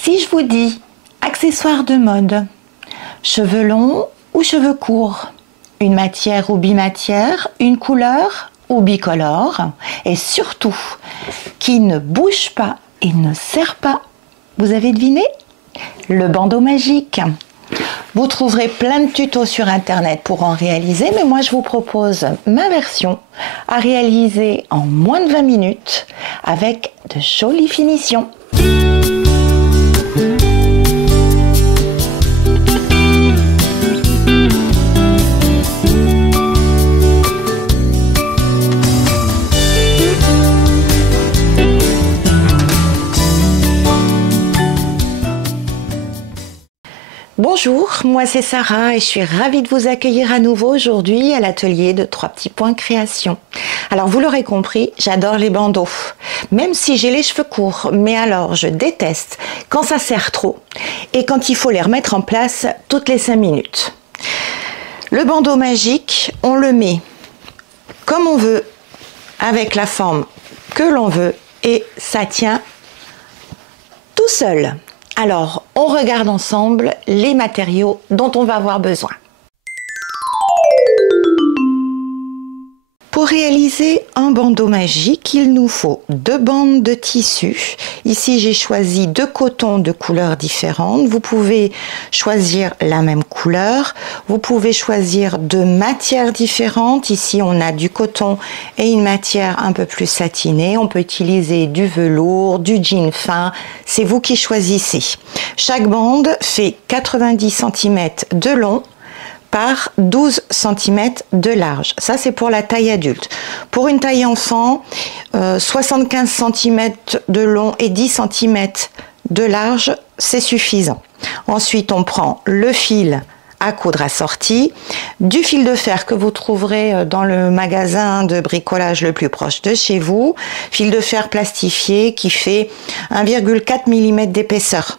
Si je vous dis accessoires de mode, cheveux longs ou cheveux courts, une matière ou bimatière, une couleur ou bicolore, et surtout qui ne bouge pas et ne serre pas, vous avez deviné? Le bandeau magique. Vous trouverez plein de tutos sur internet pour en réaliser, mais moi je vous propose ma version à réaliser en moins de 20 minutes avec de jolies finitions. Bonjour, moi c'est Sarah et je suis ravie de vous accueillir à nouveau aujourd'hui à l'atelier de 3 petits points création. Alors vous l'aurez compris, j'adore les bandeaux, même si j'ai les cheveux courts, mais alors je déteste quand ça serre trop et quand il faut les remettre en place toutes les 5 minutes. Le bandeau magique, on le met comme on veut, avec la forme que l'on veut et ça tient tout seul. Alors, on regarde ensemble les matériaux dont on va avoir besoin. Pour réaliser un bandeau magique, il nous faut 2 bandes de tissu. Ici, j'ai choisi 2 cotons de couleurs différentes. Vous pouvez choisir la même couleur. Vous pouvez choisir 2 matières différentes. Ici, on a du coton et une matière un peu plus satinée. On peut utiliser du velours, du jean fin. C'est vous qui choisissez. Chaque bande fait 90 cm de long par 12 cm de large. Ça, c'est pour la taille adulte. Pour une taille enfant, 75 cm de long et 10 cm de large, c'est suffisant. Ensuite, on prend le fil à coudre assorti, du fil de fer que vous trouverez dans le magasin de bricolage le plus proche de chez vous, fil de fer plastifié qui fait 1,4 mm d'épaisseur.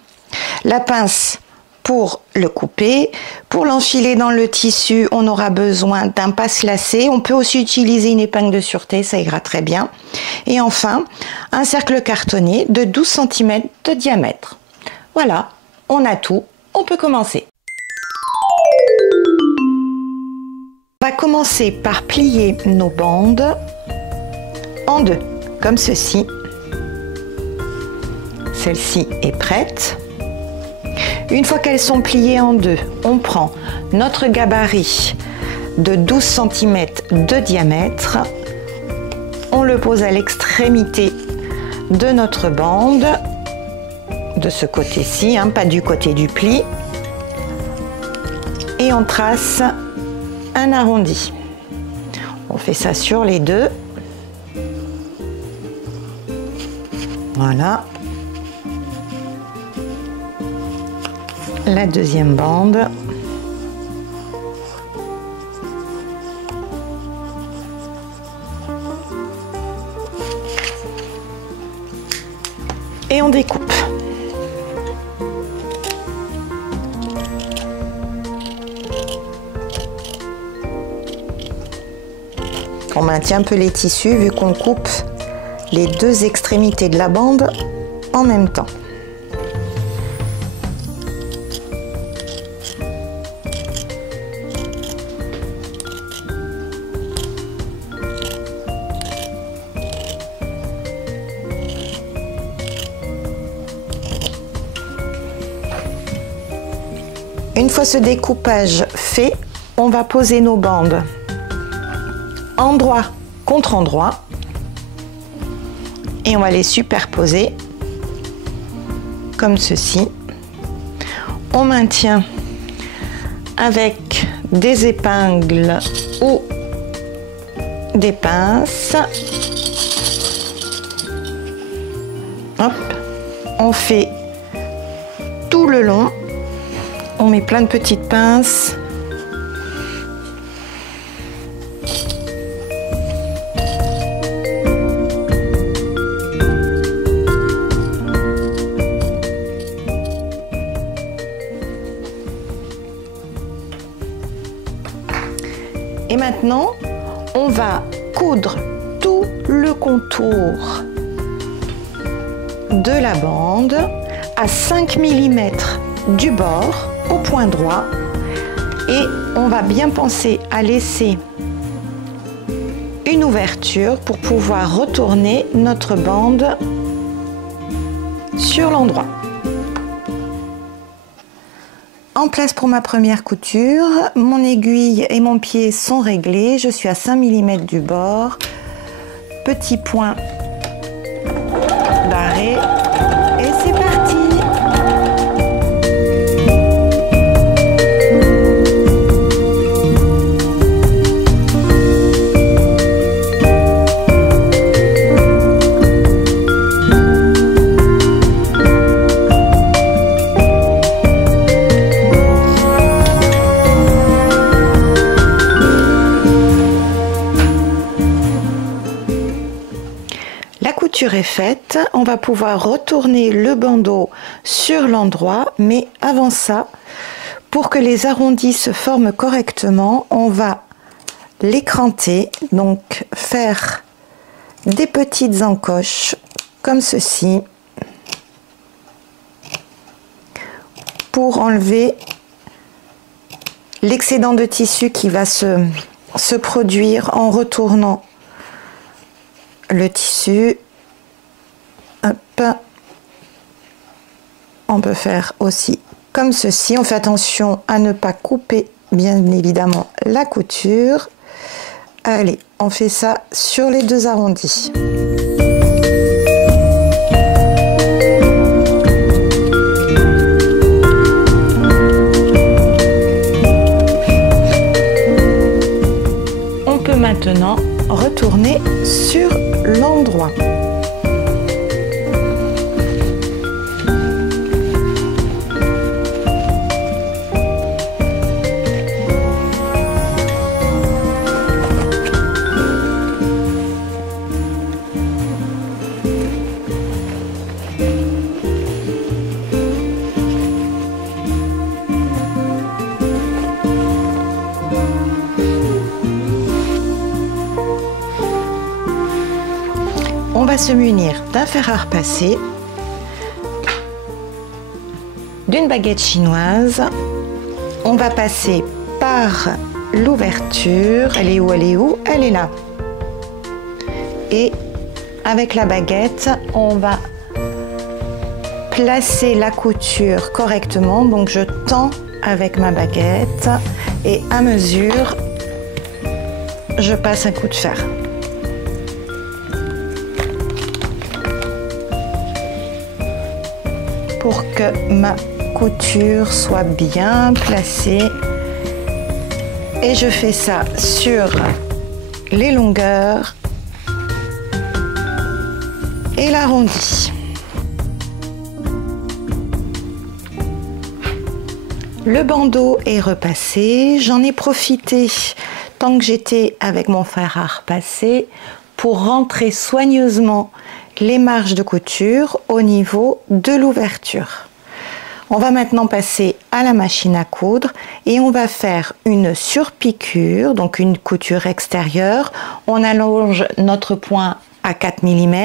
La pince pour le couper. Pour l'enfiler dans le tissu, on aura besoin d'un passe-lacet. On peut aussi utiliser une épingle de sûreté, ça ira très bien. Et enfin, un cercle cartonné de 12 cm de diamètre. Voilà, on a tout, on peut commencer. On va commencer par plier nos bandes en 2, comme ceci. Celle-ci est prête. Une fois qu'elles sont pliées en 2, on prend notre gabarit de 12 cm de diamètre, on le pose à l'extrémité de notre bande, de ce côté-ci, pas du côté du pli, et on trace un arrondi. On fait ça sur les 2. Voilà. La deuxième bande. Et on découpe. On maintient un peu les tissus vu qu'on coupe les 2 extrémités de la bande en même temps. Une fois ce découpage fait, on va poser nos bandes endroit contre endroit et on va les superposer comme ceci. On maintient avec des épingles ou des pinces. Hop, on fait tout le long. On met plein de petites pinces. Et maintenant, on va coudre tout le contour de la bande à 5 mm du bord au point droit et on va bien penser à laisser une ouverture pour pouvoir retourner notre bande sur l'endroit. En place pour ma première couture, mon aiguille et mon pied sont réglés, je suis à 5 mm du bord, petit point barré et c'est parti. Est faite, on va pouvoir retourner le bandeau sur l'endroit, mais avant ça, pour que les arrondis se forment correctement, on va l'écranter, donc faire des petites encoches comme ceci pour enlever l'excédent de tissu qui va se produire en retournant le tissu. Hop. On peut faire aussi comme ceci. On fait attention à ne pas couper bien évidemment la couture. Allez, on fait ça sur les deux arrondis. On peut maintenant retourner sur l'endroit. On va se munir d'un fer à repasser, d'une baguette chinoise. On va passer par l'ouverture. Elle est où? Elle est où? Elle est là. Et avec la baguette, on va placer la couture correctement. Donc je tends avec ma baguette et à mesure, je passe un coup de fer. Pour que ma couture soit bien placée et je fais ça sur les longueurs et l'arrondi. Le bandeau est repassé, j'en ai profité tant que j'étais avec mon fer à repasser pour rentrer soigneusement les marges de couture au niveau de l'ouverture. On va maintenant passer à la machine à coudre et on va faire une surpiqûre, donc une couture extérieure. On allonge notre point à 4 mm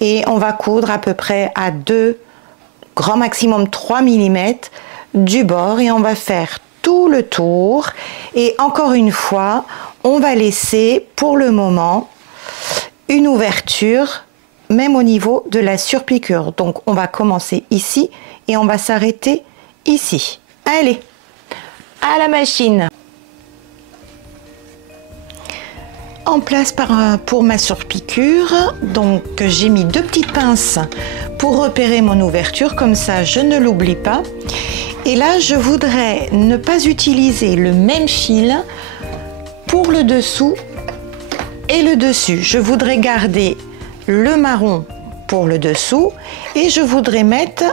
et on va coudre à peu près à 2, grand maximum 3 mm du bord et on va faire tout le tour. Et encore une fois, on va laisser pour le moment une ouverture même au niveau de la surpiqûre. Donc on va commencer ici et on va s'arrêter ici. Allez, à la machine. En place pour ma surpiqûre, donc j'ai mis 2 petites pinces pour repérer mon ouverture, comme ça je ne l'oublie pas. Et là je voudrais ne pas utiliser le même fil pour le dessous et le dessus. Je voudrais garder le marron pour le dessous et je voudrais mettre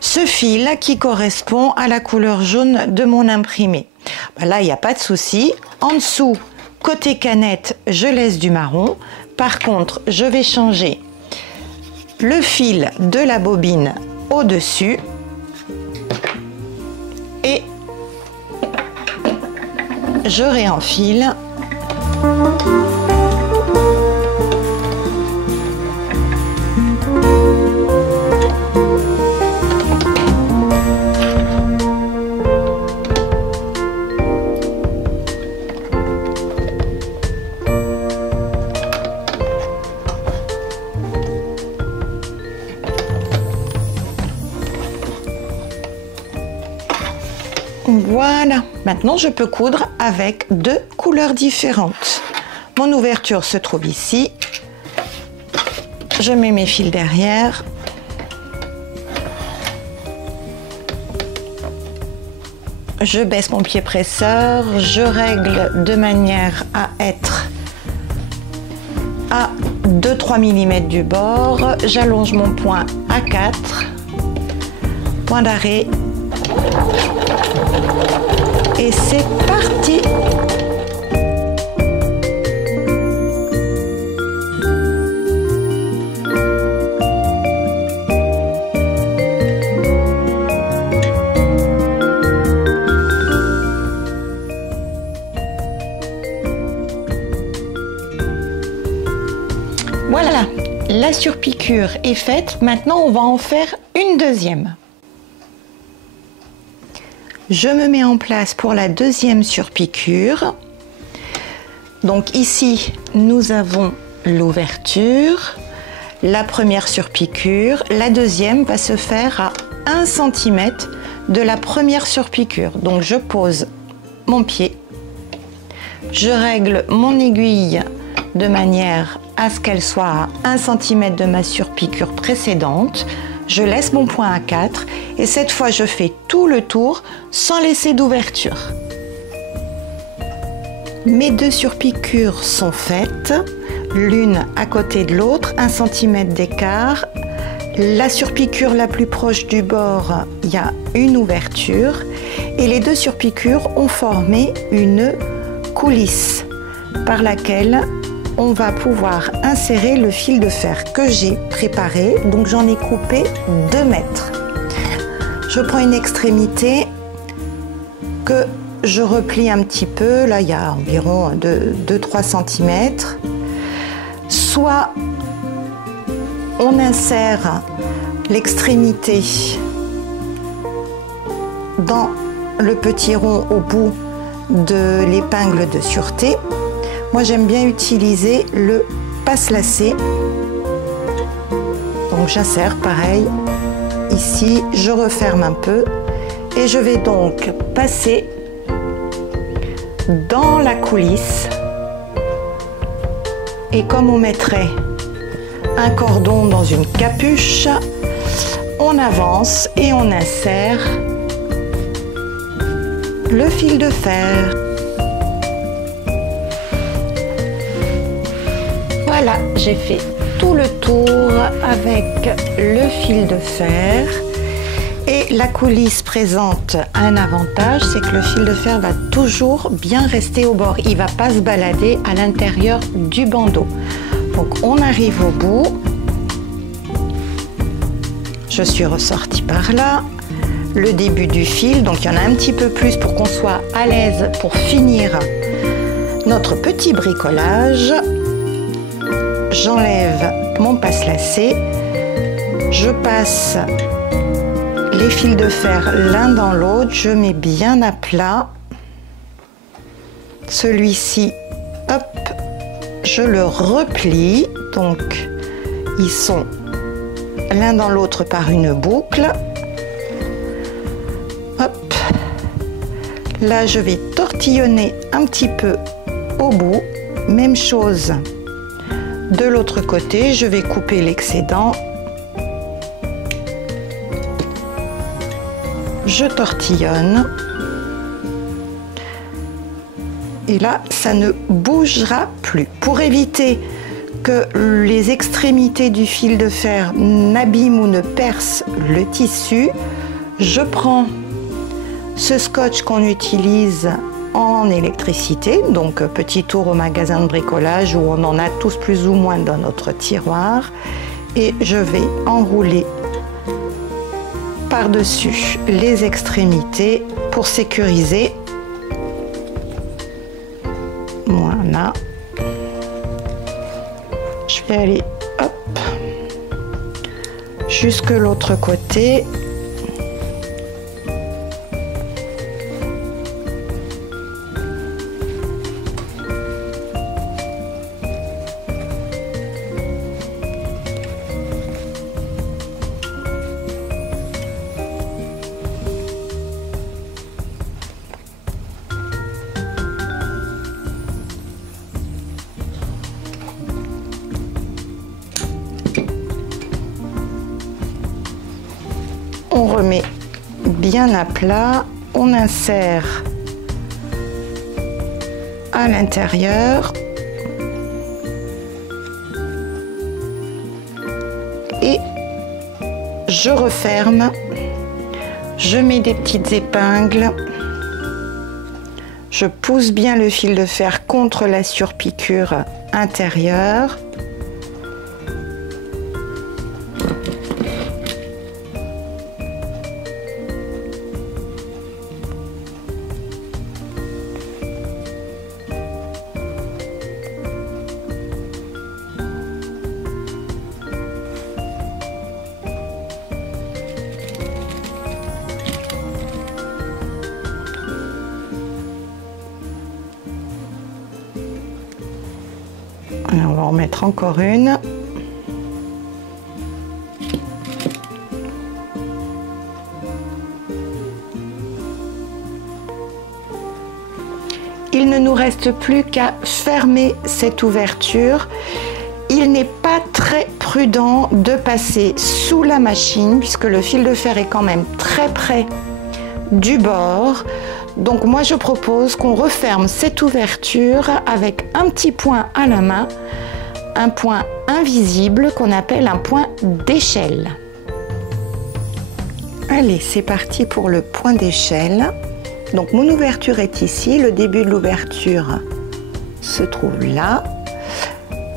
ce fil qui correspond à la couleur jaune de mon imprimé. Là il n'y a pas de souci. En dessous, côté canette, je laisse du marron. Par contre, je vais changer le fil de la bobine au dessus et je réenfile. Voilà, maintenant je peux coudre avec deux couleurs différentes. Mon ouverture se trouve ici. Je mets mes fils derrière. Je baisse mon pied presseur, je règle de manière à être à 2-3 mm du bord. J'allonge mon point à 4, point d'arrêt. Et c'est parti! Voilà, la surpiqûre est faite. Maintenant, on va en faire une deuxième. Je me mets en place pour la deuxième surpiqûre. Donc ici, nous avons l'ouverture, la première surpiqûre. La deuxième va se faire à 1 cm de la première surpiqûre. Donc je pose mon pied, je règle mon aiguille de manière à ce qu'elle soit à 1 cm de ma surpiqûre précédente. Je laisse mon point à 4 et cette fois je fais tout le tour sans laisser d'ouverture. Mes deux surpiqûres sont faites, l'une à côté de l'autre, 1 cm d'écart. La surpiqûre la plus proche du bord, il y a une ouverture et les deux surpiqûres ont formé une coulisse par laquelle on va pouvoir insérer le fil de fer que j'ai préparé. Donc j'en ai coupé 2 mètres. Je prends une extrémité que je replie un petit peu. Là, il y a environ 2-3 cm. Soit on insère l'extrémité dans le petit rond au bout de l'épingle de sûreté. Moi, j'aime bien utiliser le passe-lacet. Donc, j'insère pareil. Ici, je referme un peu et je vais donc passer dans la coulisse. Et comme on mettrait un cordon dans une capuche, on avance et on insère le fil de fer. Voilà, j'ai fait tout le tour avec le fil de fer et la coulisse présente un avantage, c'est que le fil de fer va toujours bien rester au bord, il ne va pas se balader à l'intérieur du bandeau. Donc on arrive au bout, je suis ressortie par là, le début du fil, donc il y en a un petit peu plus pour qu'on soit à l'aise pour finir notre petit bricolage. J'enlève mon passe-lacet, je passe les fils de fer l'un dans l'autre, je mets bien à plat. Celui-ci, hop, je le replie, donc ils sont l'un dans l'autre par une boucle. Hop, là je vais tortillonner un petit peu au bout, même chose. De l'autre côté, je vais couper l'excédent. Je tortillonne. Et là, ça ne bougera plus. Pour éviter que les extrémités du fil de fer n'abîment ou ne percent le tissu, je prends ce scotch qu'on utilise en électricité, donc petit tour au magasin de bricolage où on en a tous plus ou moins dans notre tiroir, et je vais enrouler par-dessus les extrémités pour sécuriser. Voilà, je vais aller hop jusque l'autre côté. On remet bien à plat, on insère à l'intérieur et je referme. Je mets des petites épingles. Je pousse bien le fil de fer contre la surpiqûre intérieure. Alors, on va en mettre encore une. Il ne nous reste plus qu'à fermer cette ouverture. Il n'est pas très prudent de passer sous la machine puisque le fil de fer est quand même très près du bord. Donc moi je propose qu'on referme cette ouverture avec un petit point à la main, un point invisible qu'on appelle un point d'échelle. Allez, c'est parti pour le point d'échelle. Donc mon ouverture est ici, le début de l'ouverture se trouve là.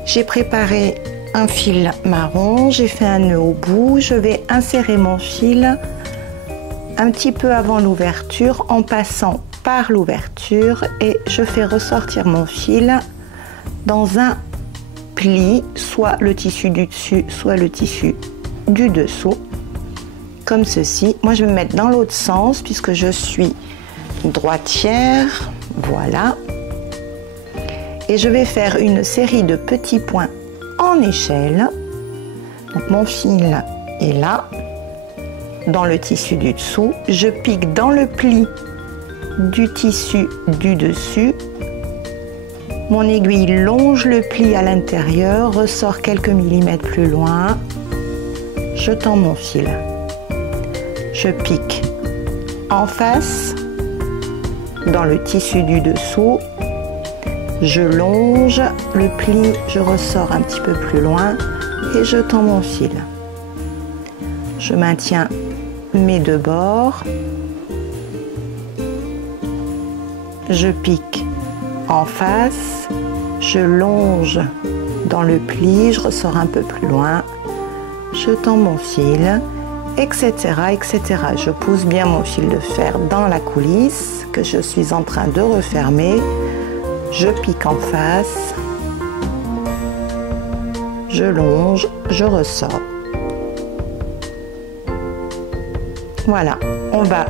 J'ai préparé un fil marron, j'ai fait un nœud au bout, je vais insérer mon fil un petit peu avant l'ouverture en passant par l'ouverture et je fais ressortir mon fil dans un pli, soit le tissu du dessus, soit le tissu du dessous, comme ceci. Moi je vais me mettre dans l'autre sens puisque je suis droitière, voilà. Et je vais faire une série de petits points en échelle. Donc mon fil est là, dans le tissu du dessous. Je pique dans le pli du tissu du dessus. Mon aiguille longe le pli à l'intérieur, ressort quelques millimètres plus loin. Je tends mon fil. Je pique en face, dans le tissu du dessous. Je longe le pli, je ressors un petit peu plus loin et je tends mon fil. Je maintiens mes deux bords. Je pique en face, je longe dans le pli, je ressors un peu plus loin, je tends mon fil, etc., etc. Je pousse bien mon fil de fer dans la coulisse que je suis en train de refermer. Je pique en face, je longe, je ressors. Voilà, on va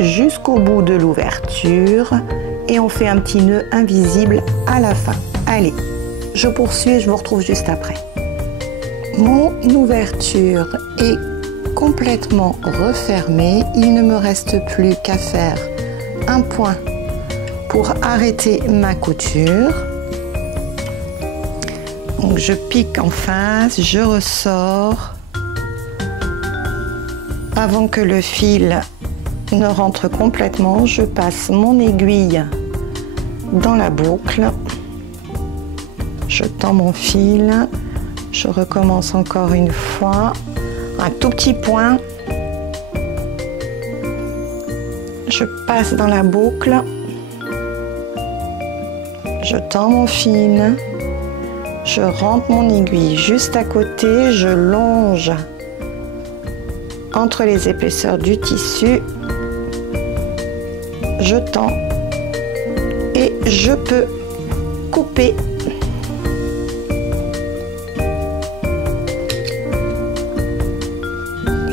jusqu'au bout de l'ouverture et on fait un petit nœud invisible à la fin. Allez, je poursuis et je vous retrouve juste après. Mon ouverture est complètement refermée. Il ne me reste plus qu'à faire un point pour arrêter ma couture. Donc je pique en face, je ressors. Avant que le fil ne rentre complètement, je passe mon aiguille dans la boucle. Je tends mon fil. Je recommence encore une fois. Un tout petit point. Je passe dans la boucle. Je tends mon fil. Je rentre mon aiguille juste à côté. Je longe entre les épaisseurs du tissu. Je tends et je peux couper.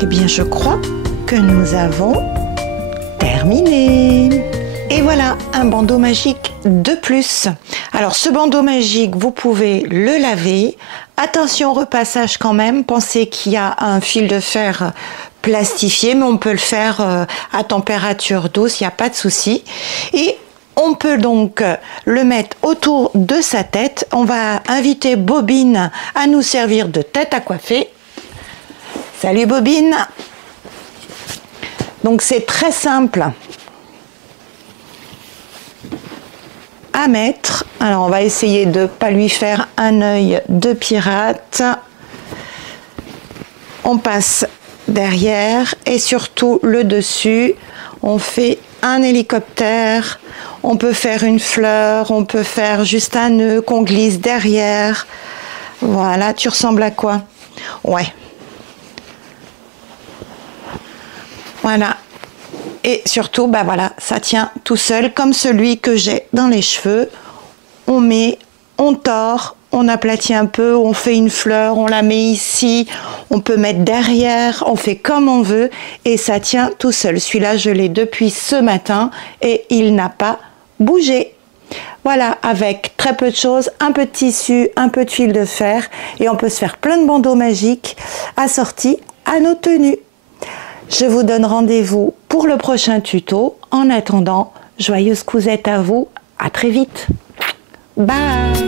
Eh bien, je crois que nous avons terminé. Et voilà, un bandeau magique de plus. Alors, ce bandeau magique, vous pouvez le laver. Attention au repassage quand même. Pensez qu'il y a un fil de fer plastifié, mais on peut le faire à température douce, il n'y a pas de souci. Et on peut donc le mettre autour de sa tête. On va inviter Bobine à nous servir de tête à coiffer. Salut Bobine! Donc c'est très simple à mettre. Alors on va essayer de ne pas lui faire un œil de pirate. On passe derrière et surtout le dessus. On fait un hélicoptère. On peut faire une fleur. On peut faire juste un nœud qu'on glisse derrière. Voilà, tu ressembles à quoi? Ouais. Voilà. Et surtout, bah voilà, ça tient tout seul comme celui que j'ai dans les cheveux. On met, on tord, on aplatit un peu, on fait une fleur, on la met ici, on peut mettre derrière, on fait comme on veut et ça tient tout seul. Celui-là, je l'ai depuis ce matin et il n'a pas bougé. Voilà, avec très peu de choses, un peu de tissu, un peu de fil de fer et on peut se faire plein de bandeaux magiques assortis à nos tenues. Je vous donne rendez-vous pour le prochain tuto. En attendant, joyeuse cousette à vous. À très vite. Bye.